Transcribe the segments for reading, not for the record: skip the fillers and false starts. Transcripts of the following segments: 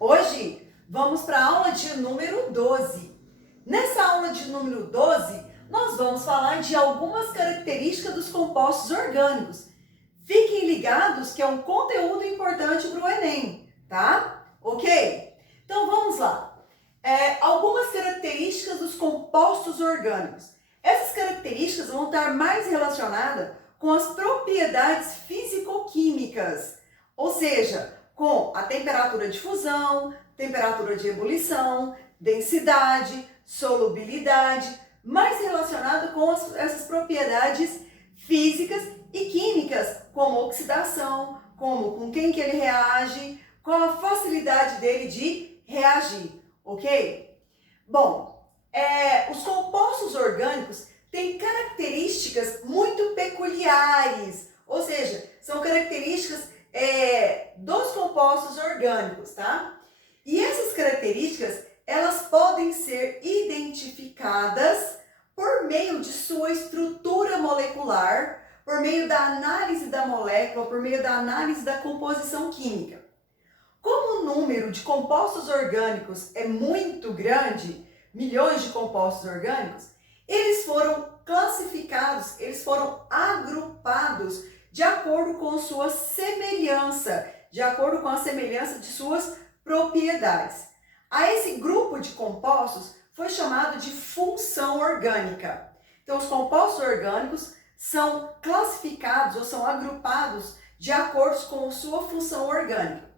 Hoje vamos para a aula de número 12. Nessa aula de número 12, nós vamos falar de algumas características dos compostos orgânicos. Fiquem ligados que é um conteúdo importante para o Enem, tá? Ok? Então vamos lá. Algumas características dos compostos orgânicos. Essas características vão estar mais relacionadas com as propriedades físico-químicas, ou seja, com a temperatura de fusão, temperatura de ebulição, densidade, solubilidade, mais relacionado com essas propriedades físicas e químicas, como oxidação, com quem que ele reage, qual a facilidade dele de reagir, ok? Bom, os compostos orgânicos têm características muito peculiares, ou seja, são características dos compostos orgânicos, tá? E essas características, elas podem ser identificadas por meio de sua estrutura molecular, por meio da análise da molécula, por meio da análise da composição química. Como o número de compostos orgânicos é muito grande, milhões de compostos orgânicos, eles foram classificados, eles foram agrupados de acordo com sua semelhança, de acordo com a semelhança de suas propriedades. A esse grupo de compostos foi chamado de função orgânica. Então, os compostos orgânicos são classificados ou são agrupados de acordo com sua função orgânica.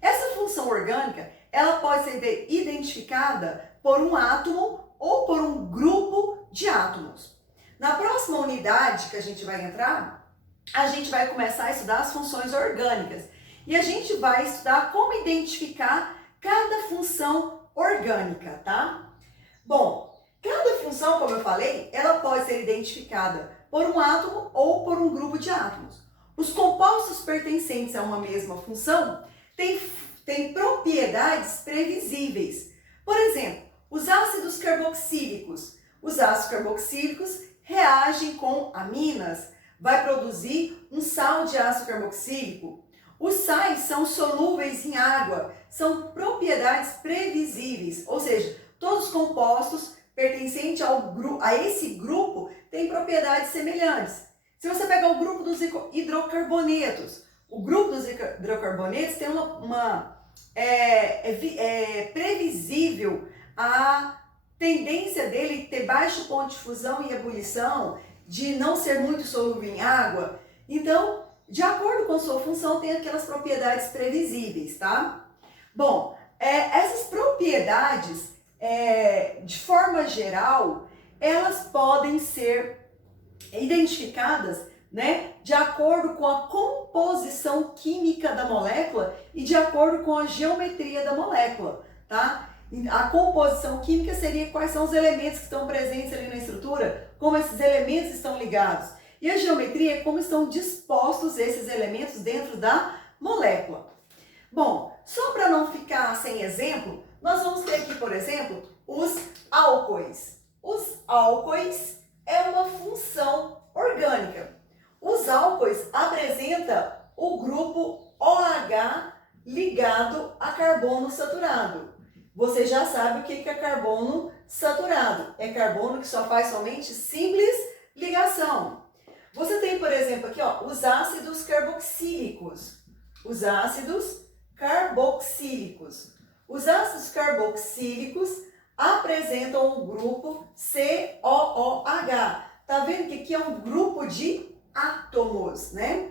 Essa função orgânica, ela pode ser identificada por um átomo ou por um grupo de átomos. Na próxima unidade que a gente vai entrar, a gente vai começar a estudar as funções orgânicas e a gente vai estudar como identificar cada função orgânica, tá? Bom, cada função, como eu falei, ela pode ser identificada por um átomo ou por um grupo de átomos. Os compostos pertencentes a uma mesma função têm propriedades previsíveis. Por exemplo, os ácidos carboxílicos. Os ácidos carboxílicos reagem com aminas, vai produzir um sal de ácido carboxílico. Os sais são solúveis em água, são propriedades previsíveis, ou seja, todos os compostos pertencentes a esse grupo têm propriedades semelhantes. Se você pegar o grupo dos hidrocarbonetos, o grupo dos hidrocarbonetos tem previsível a tendência dele ter baixo ponto de fusão e ebulição, de não ser muito solúvel em água. Então, de acordo com sua função, tem aquelas propriedades previsíveis, tá? Bom, essas propriedades, de forma geral, elas podem ser identificadas, né, de acordo com a composição química da molécula e de acordo com a geometria da molécula, tá? A composição química seria quais são os elementos que estão presentes ali na estrutura, como esses elementos estão ligados. E a geometria é como estão dispostos esses elementos dentro da molécula. Bom, só para não ficar sem exemplo, nós vamos ter aqui, por exemplo, os álcoois. Os álcoois é uma função orgânica. Os álcoois apresentam o grupo OH ligado a carbono saturado. Você já sabe o que é carbono saturado. É carbono que só faz somente simples ligação. Você tem, por exemplo, aqui, ó, os ácidos carboxílicos. Os ácidos carboxílicos. Os ácidos carboxílicos apresentam o grupo COOH. Tá vendo que aqui é um grupo de átomos, né?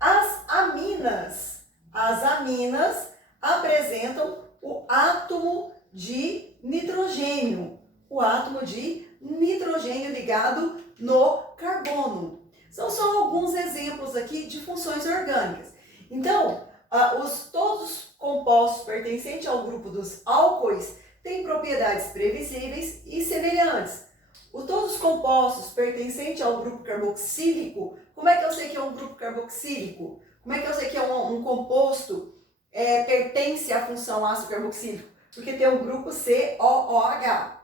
As aminas apresentam o átomo de nitrogênio. O átomo de nitrogênio ligado no carbono. São só alguns exemplos aqui de funções orgânicas. Então, todos os compostos pertencentes ao grupo dos álcoois têm propriedades previsíveis e semelhantes. Todos os compostos pertencentes ao grupo carboxílico, como é que eu sei que é um grupo carboxílico? Como é que eu sei que é um composto pertence à função ácido carboxílico? Porque tem o grupo COOH.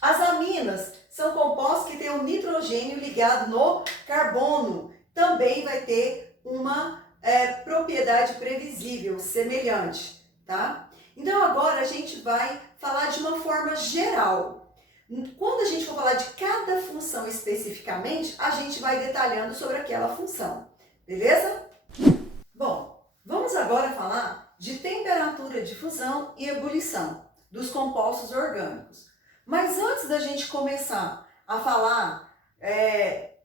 As aminas são compostos que têm o nitrogênio ligado no carbono. Também vai ter uma propriedade previsível, semelhante, tá? Então agora a gente vai falar de uma forma geral. Quando a gente for falar de cada função especificamente, a gente vai detalhando sobre aquela função, beleza? Bom, vamos agora falar de temperatura de fusão e ebulição dos compostos orgânicos. Mas antes da gente começar a falar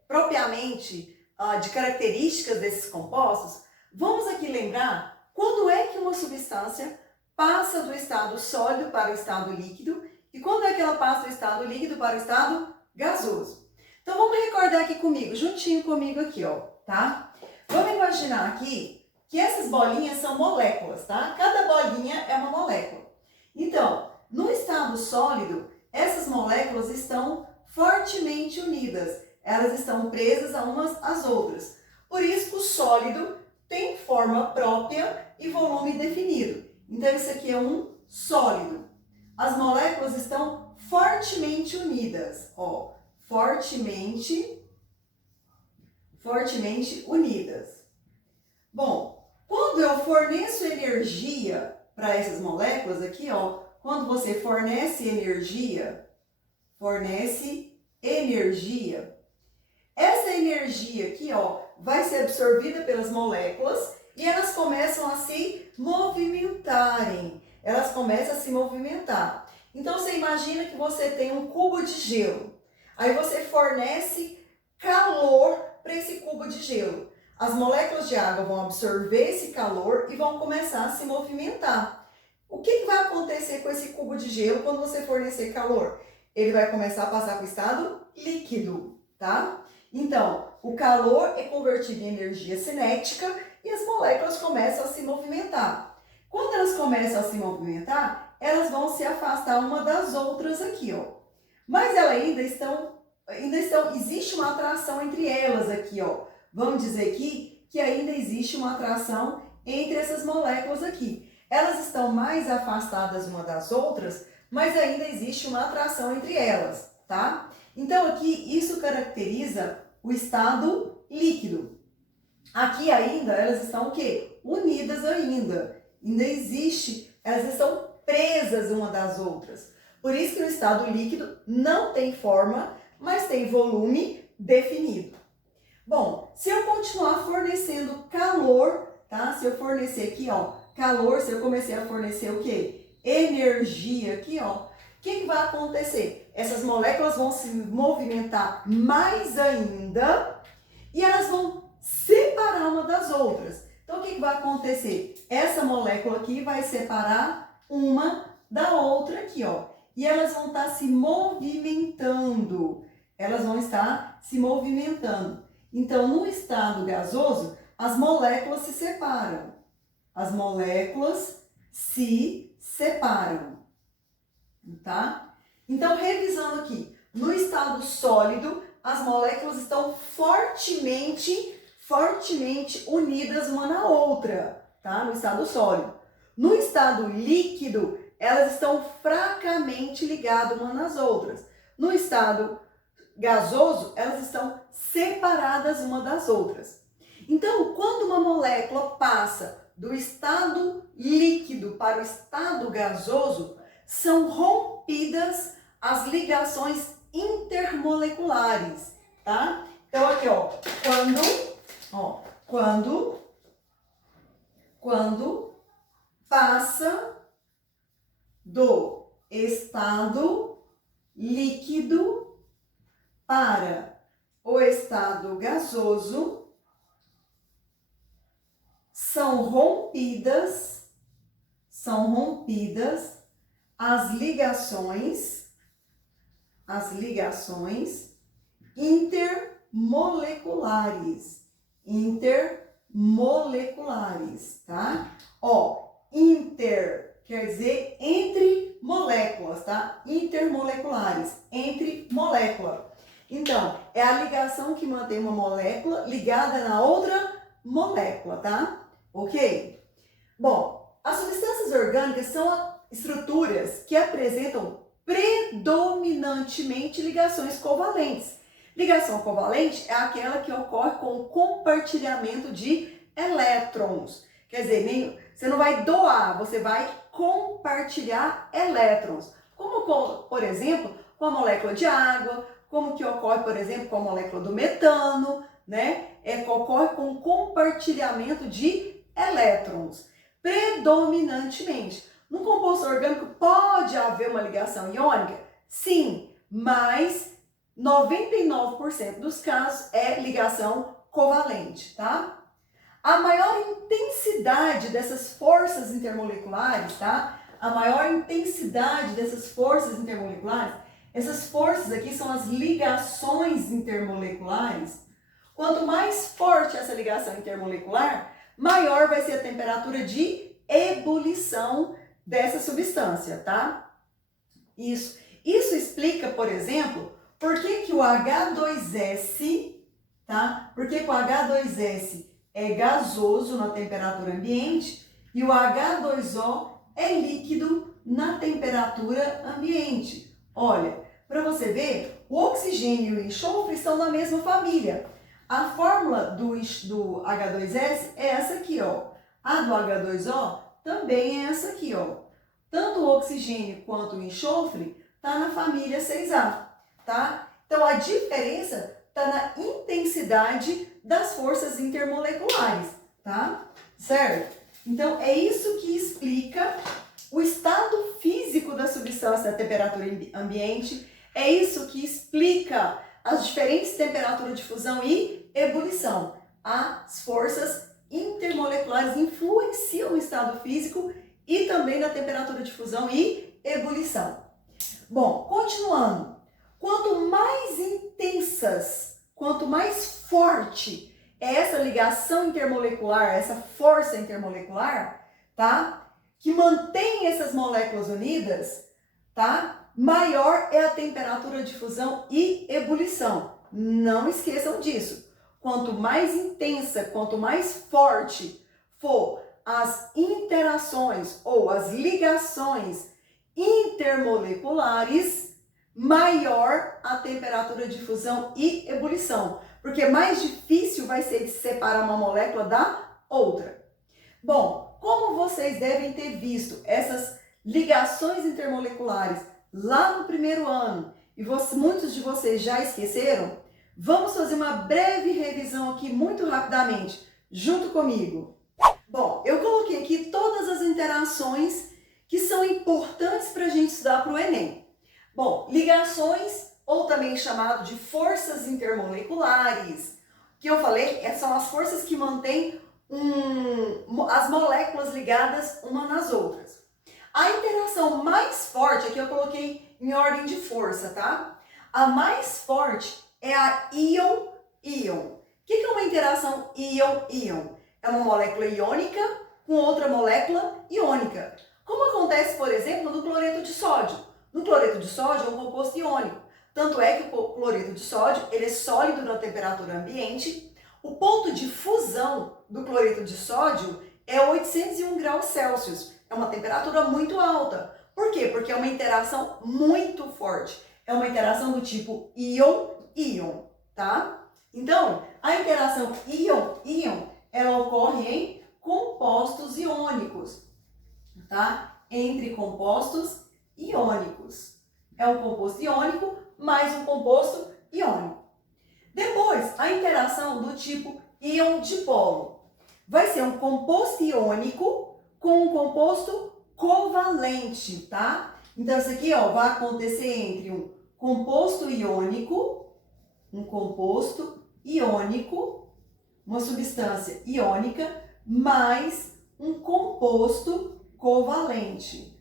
propriamente de características desses compostos, vamos aqui lembrar quando é que uma substância passa do estado sólido para o estado líquido e quando é que ela passa do estado líquido para o estado gasoso. Então vamos recordar aqui comigo, juntinho comigo aqui, ó, tá? Vamos imaginar aqui que essas bolinhas são moléculas, tá? Cada bolinha é uma molécula. Então, no estado sólido, essas moléculas estão fortemente unidas. Elas estão presas umas às outras. Por isso que o sólido tem forma própria e volume definido. Então, isso aqui é um sólido. As moléculas estão fortemente unidas, ó, fortemente unidas. Bom, quando eu forneço energia para essas moléculas aqui, ó, quando você fornece energia, essa energia aqui, ó, vai ser absorvida pelas moléculas e elas começam a se movimentarem. Elas começam a se movimentar. Então, você imagina que você tem um cubo de gelo. Aí você fornece calor para esse cubo de gelo. As moléculas de água vão absorver esse calor e vão começar a se movimentar. O que vai acontecer com esse cubo de gelo quando você fornecer calor? Ele vai começar a passar para o estado líquido, tá? Então, o calor é convertido em energia cinética e as moléculas começam a se movimentar. Quando elas começam a se movimentar, elas vão se afastar uma das outras aqui, ó. Mas elas existe uma atração entre elas aqui, ó. Vamos dizer aqui que ainda existe uma atração entre essas moléculas aqui. Elas estão mais afastadas uma das outras, mas ainda existe uma atração entre elas, tá? Então aqui isso caracteriza o estado líquido. Aqui ainda elas estão o quê? Unidas ainda. Ainda existe, elas estão presas uma das outras. Por isso que o estado líquido não tem forma, mas tem volume definido. Bom, se eu continuar fornecendo calor, tá? Se eu fornecer aqui, ó, calor, se eu comecei a fornecer o quê? Energia aqui, ó. O que vai acontecer? Essas moléculas vão se movimentar mais ainda e elas vão separar uma das outras. Então, o que vai acontecer? Essa molécula aqui vai separar uma da outra aqui, ó. E elas vão estar se movimentando. Elas vão estar se movimentando. Então, no estado gasoso, as moléculas se separam. As moléculas se separam, tá? Então, revisando aqui, no estado sólido, as moléculas estão fortemente unidas uma na outra, tá? No estado sólido. No estado líquido, elas estão fracamente ligadas umas nas outras. No estado gasoso, elas estão separadas uma das outras. Então, quando uma molécula passa do estado líquido para o estado gasoso, são rompidas as ligações intermoleculares, tá? Então, aqui, ó, quando passa do estado líquido para o estado gasoso, são rompidas as ligações intermoleculares, tá? Ó, inter quer dizer entre moléculas, tá? Intermoleculares, entre molécula. Então, é a ligação que mantém uma molécula ligada na outra molécula, tá? Ok? Bom, as substâncias orgânicas são estruturas que apresentam predominantemente ligações covalentes. Ligação covalente é aquela que ocorre com o compartilhamento de elétrons. Quer dizer, você não vai doar, você vai compartilhar elétrons, como, por exemplo, com a molécula de água, como que ocorre, por exemplo, com a molécula do metano, né? Ocorre com o compartilhamento de elétrons, predominantemente. No composto orgânico pode haver uma ligação iônica? Sim, mas 99% dos casos é ligação covalente, tá? A maior intensidade dessas forças intermoleculares, tá? A maior intensidade dessas forças intermoleculares, essas forças aqui são as ligações intermoleculares. Quanto mais forte essa ligação intermolecular, maior vai ser a temperatura de ebulição dessa substância, tá? Isso explica, por exemplo, por que o H2S, tá? Por que o H2S é gasoso na temperatura ambiente e o H2O é líquido na temperatura ambiente. Olha, para você ver, o oxigênio e o enxofre estão na mesma família. A fórmula do H2S é essa aqui, ó. A do H2O também é essa aqui, ó. Tanto o oxigênio quanto o enxofre tá na família 6A, tá? Então a diferença tá na intensidade das forças intermoleculares, tá? Certo? Então é isso que explica o estado físico da substância na temperatura ambiente, é isso que explica as diferentes temperaturas de fusão e ebulição. As forças intermoleculares influenciam no estado físico e também na temperatura de fusão e ebulição. Bom, continuando. Quanto mais intensas, quanto mais forte é essa ligação intermolecular, essa força intermolecular, tá? Que mantém essas moléculas unidas, tá? Maior é a temperatura de fusão e ebulição. Não esqueçam disso. Quanto mais intensa, quanto mais forte for as interações ou as ligações intermoleculares, maior a temperatura de fusão e ebulição, porque mais difícil vai ser de separar uma molécula da outra. Bom, como vocês devem ter visto essas ligações intermoleculares lá no primeiro ano, e muitos de vocês já esqueceram, vamos fazer uma breve revisão aqui muito rapidamente, junto comigo. Bom, eu coloquei aqui todas as interações que são importantes para a gente estudar para o Enem. Bom, ligações, ou também chamado de forças intermoleculares, que eu falei, são as forças que mantêm as moléculas ligadas umas nas outras. A interação mais forte, aqui eu coloquei em ordem de força, tá? A mais forte é a íon-íon. O que é uma interação íon-íon? É uma molécula iônica com outra molécula iônica. Como acontece, por exemplo, no cloreto de sódio. No cloreto de sódio é um composto iônico. Tanto é que o cloreto de sódio ele é sólido na temperatura ambiente. O ponto de fusão do cloreto de sódio é 801 graus Celsius. É uma temperatura muito alta. Por quê? Porque é uma interação muito forte. É uma interação do tipo íon-íon, tá? Então, a interação íon-íon, ela ocorre em compostos iônicos, tá? Entre compostos iônicos. É um composto iônico mais um composto iônico. Depois, a interação do tipo íon-dipolo. Vai ser um composto iônico com um composto covalente, tá? Então, isso aqui, ó, vai acontecer entre um composto iônico, uma substância iônica, mais um composto covalente.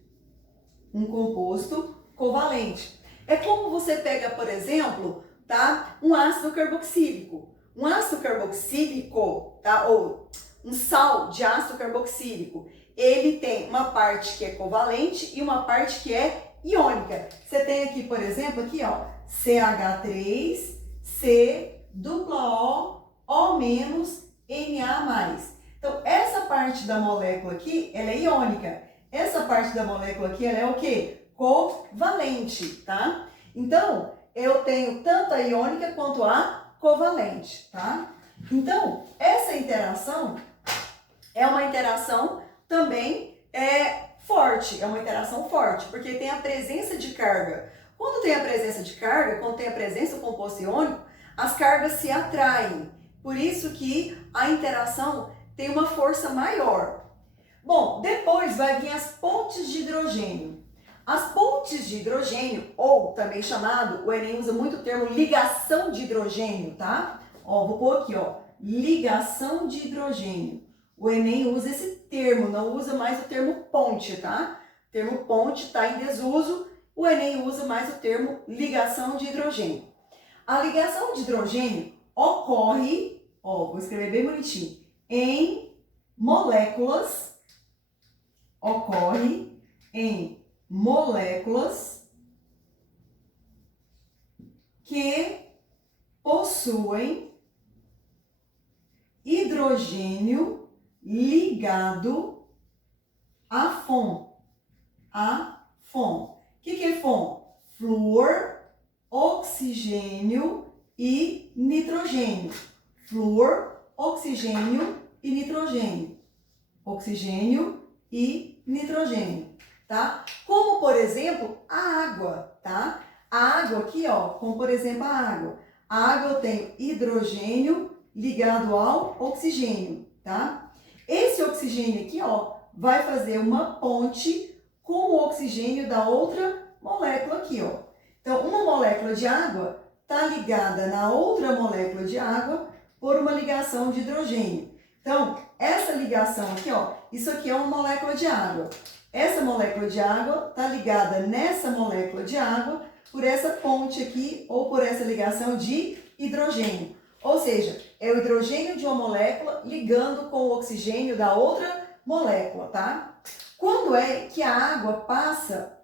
É como você pega, por exemplo, tá? Um ácido carboxílico. Um ácido carboxílico, tá? Ou um sal de ácido carboxílico. Ele tem uma parte que é covalente e uma parte que é iônica. Você tem aqui, por exemplo, aqui, ó, CH3, COO-, Na+. Então, essa parte da molécula aqui, ela é iônica. Essa parte da molécula aqui, ela é o quê? Covalente, tá? Então, eu tenho tanto a iônica quanto a covalente, tá? Então, essa interação é uma interação também forte, é uma interação forte, porque tem a presença de carga. Quando tem a presença de carga, quando tem a presença do composto iônico, as cargas se atraem. Por isso que a interação tem uma força maior. Bom, depois vai vir as pontes de hidrogênio. As pontes de hidrogênio, ou também chamado, o Enem usa muito o termo ligação de hidrogênio, tá? Ó, vou pôr aqui, ó, ligação de hidrogênio. O Enem usa esse termo, não usa mais o termo ponte, tá? O termo ponte está em desuso, o Enem usa mais o termo ligação de hidrogênio. A ligação de hidrogênio ocorre, ó, vou escrever bem bonitinho, em moléculas, ocorre em moléculas que possuem hidrogênio ligado a FON. O que é FON? Flúor, oxigênio e nitrogênio. Flúor, oxigênio e nitrogênio. Oxigênio e nitrogênio, tá? Como, por exemplo, a água, tá? A água aqui, ó, como por exemplo a água. A água eu tenho hidrogênio ligado ao oxigênio, tá? Esse oxigênio aqui, ó, vai fazer uma ponte com o oxigênio da outra molécula aqui, ó. Então, uma molécula de água está ligada na outra molécula de água por uma ligação de hidrogênio. Então, essa ligação aqui, ó, isso aqui é uma molécula de água. Essa molécula de água está ligada nessa molécula de água por essa ponte aqui ou por essa ligação de hidrogênio. Ou seja, é o hidrogênio de uma molécula ligando com o oxigênio da outra molécula, tá? Quando é que a água passa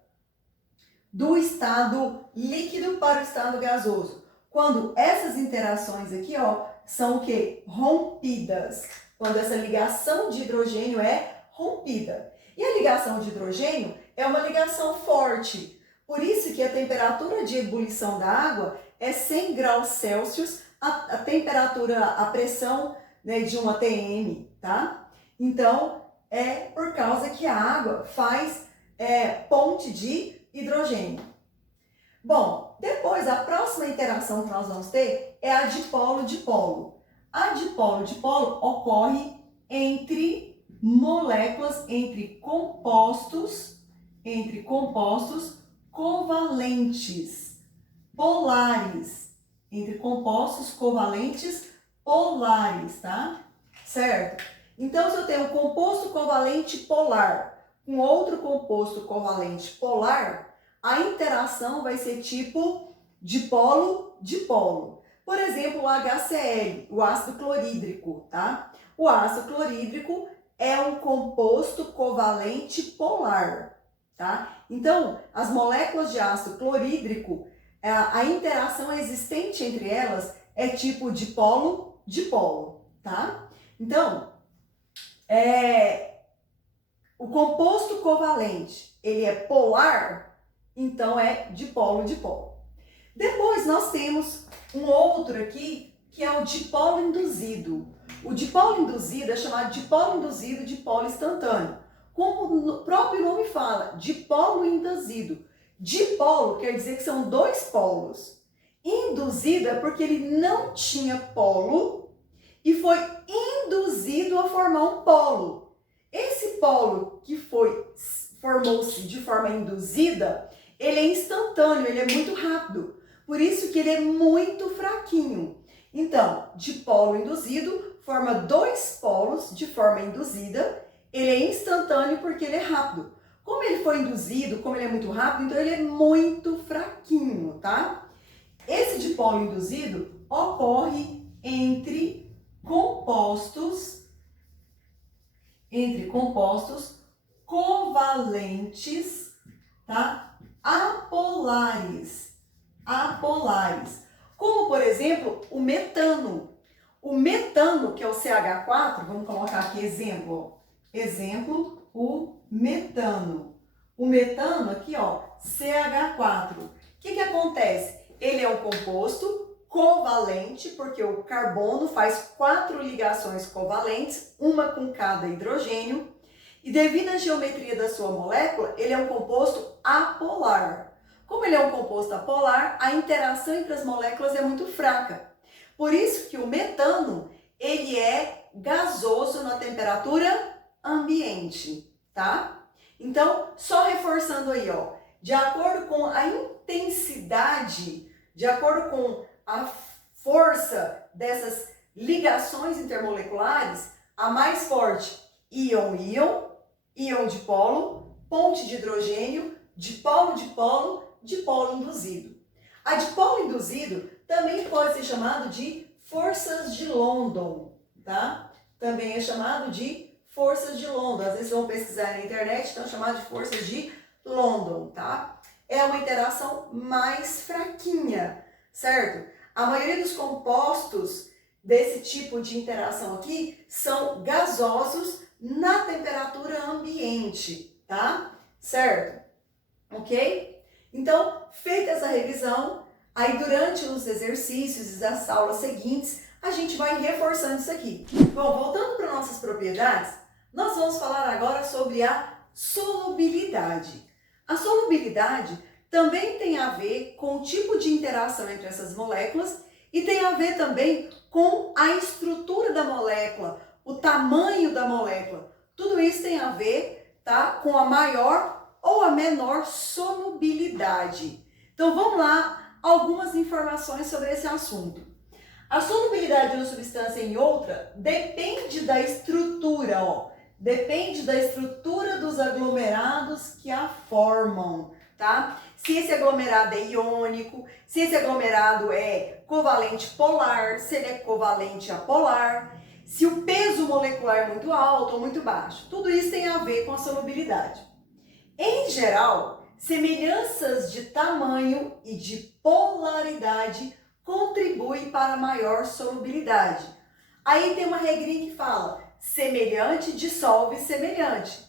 do estado líquido para o estado gasoso? Quando essas interações aqui, ó, são o quê? Rompidas. Quando essa ligação de hidrogênio é rompida. E a ligação de hidrogênio é uma ligação forte. Por isso que a temperatura de ebulição da água é 100 graus Celsius, a temperatura, a pressão, né, de 1 atm, tá? Então, é por causa que a água faz ponte de hidrogênio. Bom, depois a próxima interação que nós vamos ter é a dipolo-dipolo. A dipolo-dipolo ocorre entre moléculas, entre compostos covalentes, polares, entre compostos covalentes polares, tá? Certo? Então, se eu tenho um composto covalente polar com outro composto covalente polar, a interação vai ser tipo dipolo-dipolo. Por exemplo, o HCl, o ácido clorídrico, tá? O ácido clorídrico é um composto covalente polar, tá? Então, as moléculas de ácido clorídrico, a interação existente entre elas é tipo dipolo-dipolo, tá? Então, o composto covalente, ele é polar, então é dipolo-dipolo. Depois nós temos um outro aqui, que é o dipolo induzido. O dipolo induzido é chamado dipolo induzido, dipolo instantâneo. Como o próprio nome fala, dipolo induzido. Dipolo quer dizer que são dois polos. Induzido é porque ele não tinha polo e foi induzido a formar um polo. Esse polo que formou-se de forma induzida, ele é instantâneo, ele é muito rápido. Por isso que ele é muito fraquinho. Então, dipolo induzido forma dois polos de forma induzida. Ele é instantâneo porque ele é rápido. Como ele foi induzido, como ele é muito rápido, então ele é muito fraquinho, tá? Esse dipolo induzido ocorre entre compostos covalentes, tá? Apolares. Como, por exemplo, o metano. O metano, que é o CH4, vamos colocar aqui exemplo. Exemplo, o metano. O metano aqui, ó, CH4. O que acontece? Ele é um composto covalente, porque o carbono faz 4 ligações covalentes, uma com cada hidrogênio. E devido à geometria da sua molécula, ele é um composto apolar. Como ele é um composto apolar, a interação entre as moléculas é muito fraca. Por isso que o metano, ele é gasoso na temperatura ambiente, tá? Então, só reforçando aí, ó, de acordo com a intensidade, de acordo com a força dessas ligações intermoleculares, a mais forte, íon-íon, íon dipolo, ponte de hidrogênio, dipolo induzido. A dipolo induzido também pode ser chamado de forças de London, tá? Também é chamado de forças de London. Às vezes vão pesquisar na internet, então é chamado de forças de London, tá? É uma interação mais fraquinha, certo? A maioria dos compostos desse tipo de interação aqui são gasosos na temperatura ambiente, tá? Certo? Ok? Então, feita essa revisão, aí durante os exercícios e as aulas seguintes, a gente vai reforçando isso aqui. Bom, voltando para nossas propriedades, nós vamos falar agora sobre a solubilidade. A solubilidade também tem a ver com o tipo de interação entre essas moléculas e tem a ver também com a estrutura da molécula, o tamanho da molécula. Tudo isso tem a ver, tá, com a maior ou a menor solubilidade. Então vamos lá, algumas informações sobre esse assunto. A solubilidade de uma substância em outra depende da estrutura, ó. Depende da estrutura dos aglomerados que a formam, tá? Se esse aglomerado é iônico, se esse aglomerado é covalente polar, se ele é covalente apolar, se o peso molecular é muito alto ou muito baixo. Tudo isso tem a ver com a solubilidade. Em geral, semelhanças de tamanho e de polaridade contribuem para a maior solubilidade. Aí tem uma regrinha que fala: semelhante dissolve semelhante.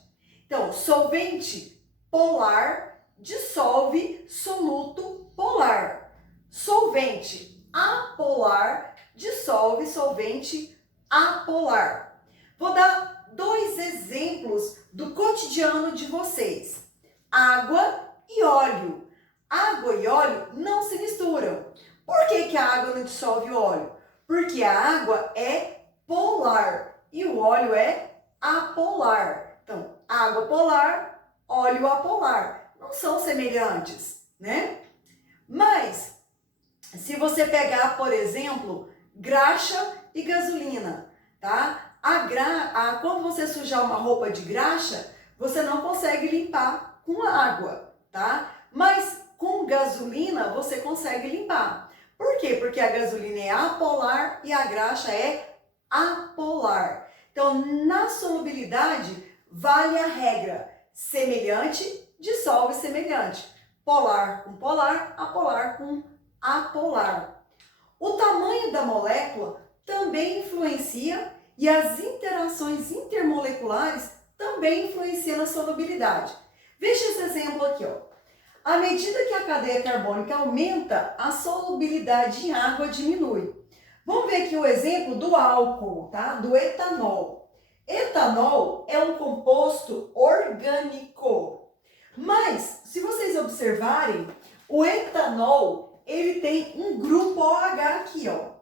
Então, solvente polar dissolve soluto polar. Solvente apolar dissolve solvente apolar. Vou dar dois exemplos do cotidiano de vocês. Água e óleo. Água e óleo não se misturam. Por que a água não dissolve o óleo? Porque a água é polar e o óleo é apolar. Então, água polar, óleo apolar. Não são semelhantes, né? Mas, se você pegar, por exemplo, graxa e gasolina, tá? Quando você sujar uma roupa de graxa, você não consegue limpar com água, tá? Mas com gasolina você consegue limpar. Por quê? Porque a gasolina é apolar e a graxa é apolar. Então, na solubilidade, vale a regra: semelhante dissolve semelhante. Polar com polar, apolar com apolar. O tamanho da molécula também influencia e as interações intermoleculares também influenciam na solubilidade. Veja esse exemplo aqui, ó. À medida que a cadeia carbônica aumenta, a solubilidade em água diminui. Vamos ver aqui o exemplo do álcool, tá? Do etanol. Etanol é um composto orgânico. Mas, se vocês observarem, o etanol, ele tem um grupo OH aqui, ó.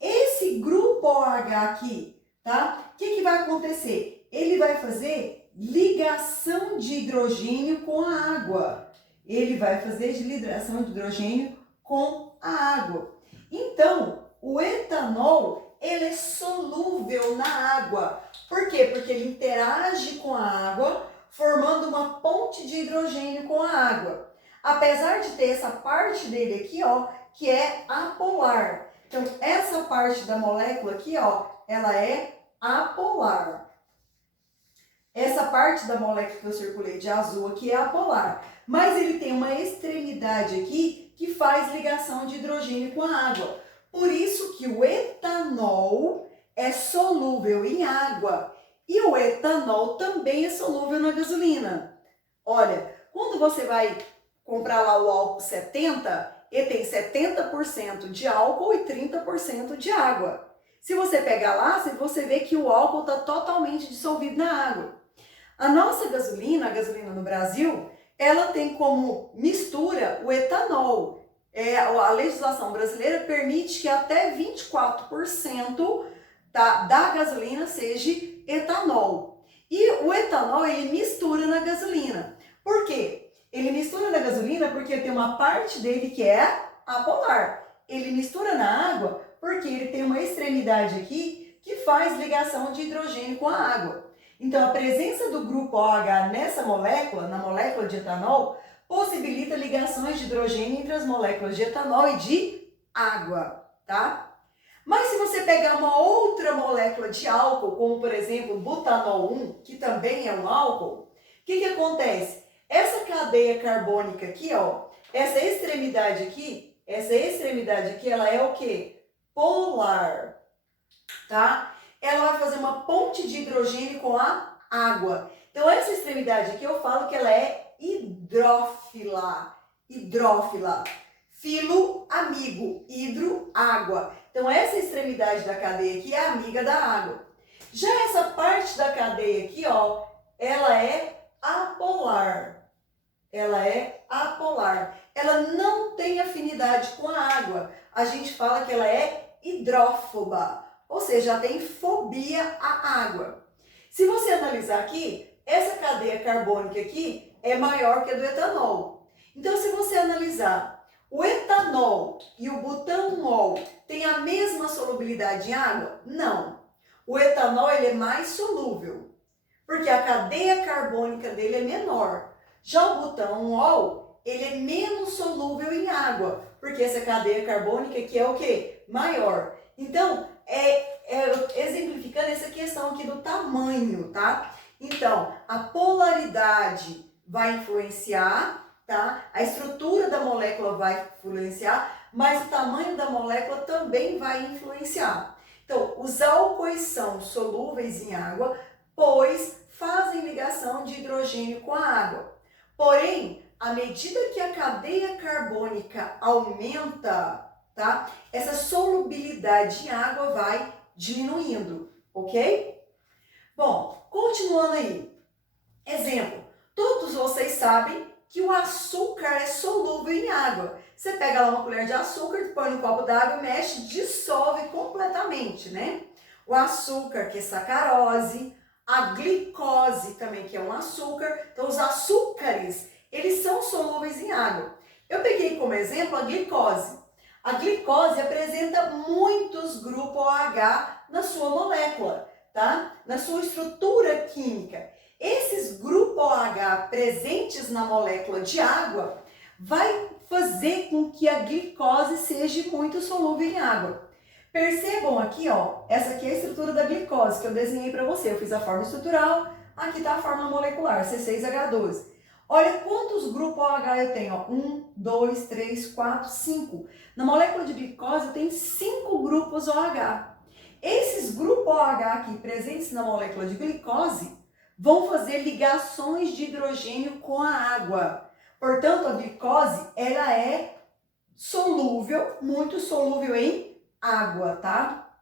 Esse grupo OH aqui, tá? O que vai acontecer? Ele vai fazer ligação de hidrogênio com a água. Ele vai fazer ligação de hidrogênio com a água. Então, o etanol, ele é solúvel na água. Por quê? Porque ele interage com a água, formando uma ponte de hidrogênio com a água. Apesar de ter essa parte dele aqui, ó, que é apolar. Então, essa parte da molécula aqui, ó, ela é apolar. Essa parte da molécula que eu circulei de azul aqui é apolar. Mas ele tem uma extremidade aqui que faz ligação de hidrogênio com a água. Por isso que o etanol é solúvel em água. E o etanol também é solúvel na gasolina. Olha, quando você vai comprar lá o álcool 70, ele tem 70% de álcool e 30% de água. Se você pegar lá, você vê que o álcool está totalmente dissolvido na água. A nossa gasolina, a gasolina no Brasil, ela tem como mistura o etanol. A legislação brasileira permite que até 24% da gasolina seja etanol. E o etanol, ele mistura na gasolina. Por quê? Ele mistura na gasolina porque tem uma parte dele que é apolar. Ele mistura na água porque ele tem uma extremidade aqui que faz ligação de hidrogênio com a água. Então, a presença do grupo OH nessa molécula, na molécula de etanol, possibilita ligações de hidrogênio entre as moléculas de etanol e de água, tá? Mas se você pegar uma outra molécula de álcool, como por exemplo butanol 1, que também é um álcool, o que acontece? Essa cadeia carbônica aqui, ó, essa extremidade aqui, ela é o quê? Polar, tá? Ela vai fazer uma ponte de hidrogênio com a água. Então, essa extremidade aqui eu falo que ela é hidrófila. Filo, amigo, hidro, água. Então, essa extremidade da cadeia aqui é amiga da água. Já essa parte da cadeia aqui, ó, ela é apolar. Ela não tem afinidade com a água. A gente fala que ela é hidrófoba. Ou seja, tem fobia à água. Se você analisar aqui, essa cadeia carbônica aqui é maior que a do etanol. Então, se você analisar, o etanol e o butanol têm a mesma solubilidade em água? Não. O etanol ele é mais solúvel, porque a cadeia carbônica dele é menor. Já o butanol, ele é menos solúvel em água, porque essa cadeia carbônica aqui é o quê? Maior. Então, exemplificando essa questão aqui do tamanho, tá? Então, a polaridade vai influenciar, tá? A estrutura da molécula vai influenciar, mas o tamanho da molécula também vai influenciar. Então, os álcoois são solúveis em água, pois fazem ligação de hidrogênio com a água. Porém, à medida que a cadeia carbônica aumenta, tá? Essa solubilidade em água vai diminuindo, ok? Bom, continuando aí. Exemplo, todos vocês sabem que o açúcar é solúvel em água. Você pega lá uma colher de açúcar, põe no copo d'água, mexe, dissolve completamente, né? O açúcar, que é sacarose, a glicose também, que é um açúcar. Então, os açúcares, eles são solúveis em água. Eu peguei como exemplo a glicose. A glicose apresenta muitos grupos OH na sua molécula, tá? Na sua estrutura química. Esses grupos OH presentes na molécula de água vai fazer com que a glicose seja muito solúvel em água. Percebam aqui, ó, essa aqui é a estrutura da glicose que eu desenhei para você. Eu fiz a forma estrutural, aqui está a forma molecular, C6H12. Olha quantos grupos OH eu tenho, ó. 1, 2, 3, 4, 5. Na molécula de glicose eu tenho 5 grupos OH. Esses grupos OH aqui presentes na molécula de glicose vão fazer ligações de hidrogênio com a água. Portanto, a glicose, ela é solúvel, muito solúvel em água, tá?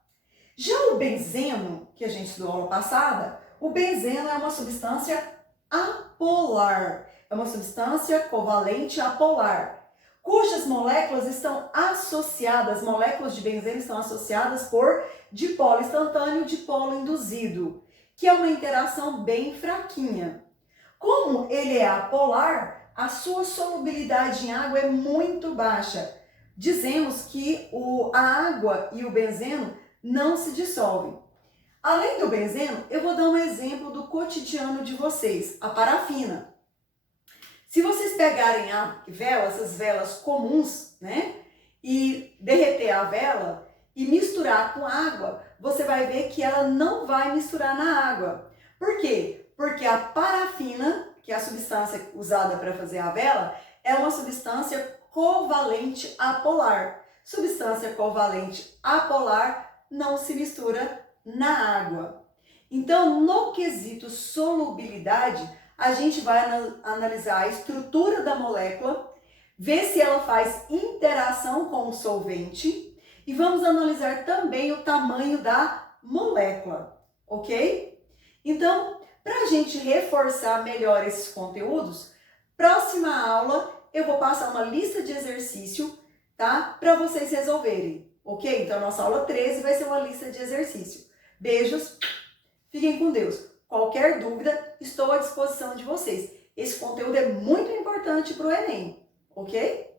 Já o benzeno, que a gente estudou na aula passada, o benzeno é uma substância apolar. É uma substância covalente apolar, cujas moléculas estão associadas, moléculas de benzeno estão associadas por dipolo instantâneo e dipolo induzido, que é uma interação bem fraquinha. Como ele é apolar, a sua solubilidade em água é muito baixa. Dizemos que a água e o benzeno não se dissolvem. Além do benzeno, eu vou dar um exemplo do cotidiano de vocês, a parafina. Se vocês pegarem a vela, essas velas comuns, né, e derreter a vela e misturar com água, você vai ver que ela não vai misturar na água. Por quê? Porque a parafina, que é a substância usada para fazer a vela, é uma substância covalente apolar. Substância covalente apolar não se mistura na água. Então, no quesito solubilidade, a gente vai analisar a estrutura da molécula, ver se ela faz interação com o solvente e vamos analisar também o tamanho da molécula, ok? Então, Para a gente reforçar melhor esses conteúdos, próxima aula eu vou passar uma lista de exercício, tá? Para vocês resolverem, ok? Então, a nossa aula 13 vai ser uma lista de exercício. Beijos, fiquem com Deus. Qualquer dúvida, estou à disposição de vocês. Esse conteúdo é muito importante para o Enem, ok?